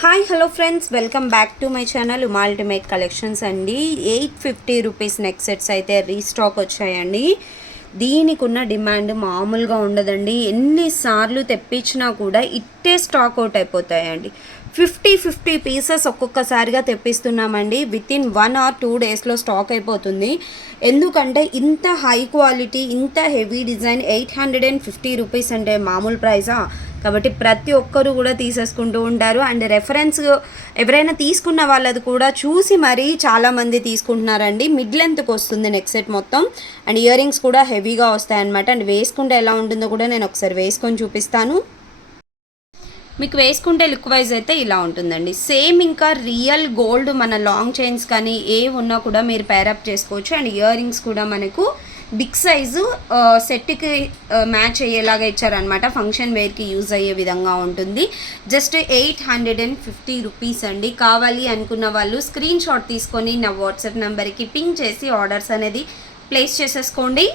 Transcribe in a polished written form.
Hi hello friends, welcome back to my channel Uma ultimate collections అండి. 850 rupees neck sets అయితే restock వచ్చాయండి. దీనికి ఉన్న డిమాండ్ మామూలుగా ఉండదండి. ఎన్నిసార్లు తెప్పించినా కూడా ఇట్టే స్టాక్ అవుట్ అయిపోతాయండి. 50 పీసెస్ ఒక్కొక్కసారిగా తెప్పిస్తున్నామండి. వితిన్ 1 or 2 డేస్లో స్టాక్ అయిపోతుంది. ఎందుకంటే ఇంత హై క్వాలిటీ, ఇంత హెవీ డిజైన్ 850 రూపీస్ అంటే మామూలు ప్రైజా? కాబట్టి ప్రతి ఒక్కరు కూడా తీసేసుకుంటూ ఉంటారు. అండ్ రెఫరెన్స్ ఎవరైనా తీసుకున్న వాళ్ళది కూడా చూసి మరీ చాలామంది తీసుకుంటున్నారండి. మిడ్ లెంత్కి వస్తుంది నెక్ సెట్ మొత్తం. అండ్ ఇయర్ రింగ్స్ కూడా హెవీగా వస్తాయన్నమాట. అండ్ వేసుకుంటే ఎలా ఉంటుందో కూడా నేను ఒకసారి వేసుకొని చూపిస్తాను. మీకు వేసుకుంటే లుక్ వైజ్ అయితే ఇలా ఉంటుందండి. సేమ్ ఇంకా రియల్ గోల్డ్ మన లాంగ్ చైన్స్ కానీ ఏ ఉన్నా కూడా మీరు పేరప్ చేసుకోవచ్చు. అండ్ ఇయర్ రింగ్స్ కూడా మనకు బిగ్ సైజు సెట్కి మ్యాచ్ అయ్యేలాగా ఇచ్చారనమాట. ఫంక్షన్ వేర్కి యూజ్ అయ్యే విధంగా ఉంటుంది. జస్ట్ 850 రూపీస్ అండి. కావాలి అనుకున్న వాళ్ళు స్క్రీన్ షాట్ తీసుకొని నా వాట్సాప్ నెంబర్కి పింక్ చేసి ఆర్డర్స్ అనేది ప్లేస్ చేసేసుకోండి.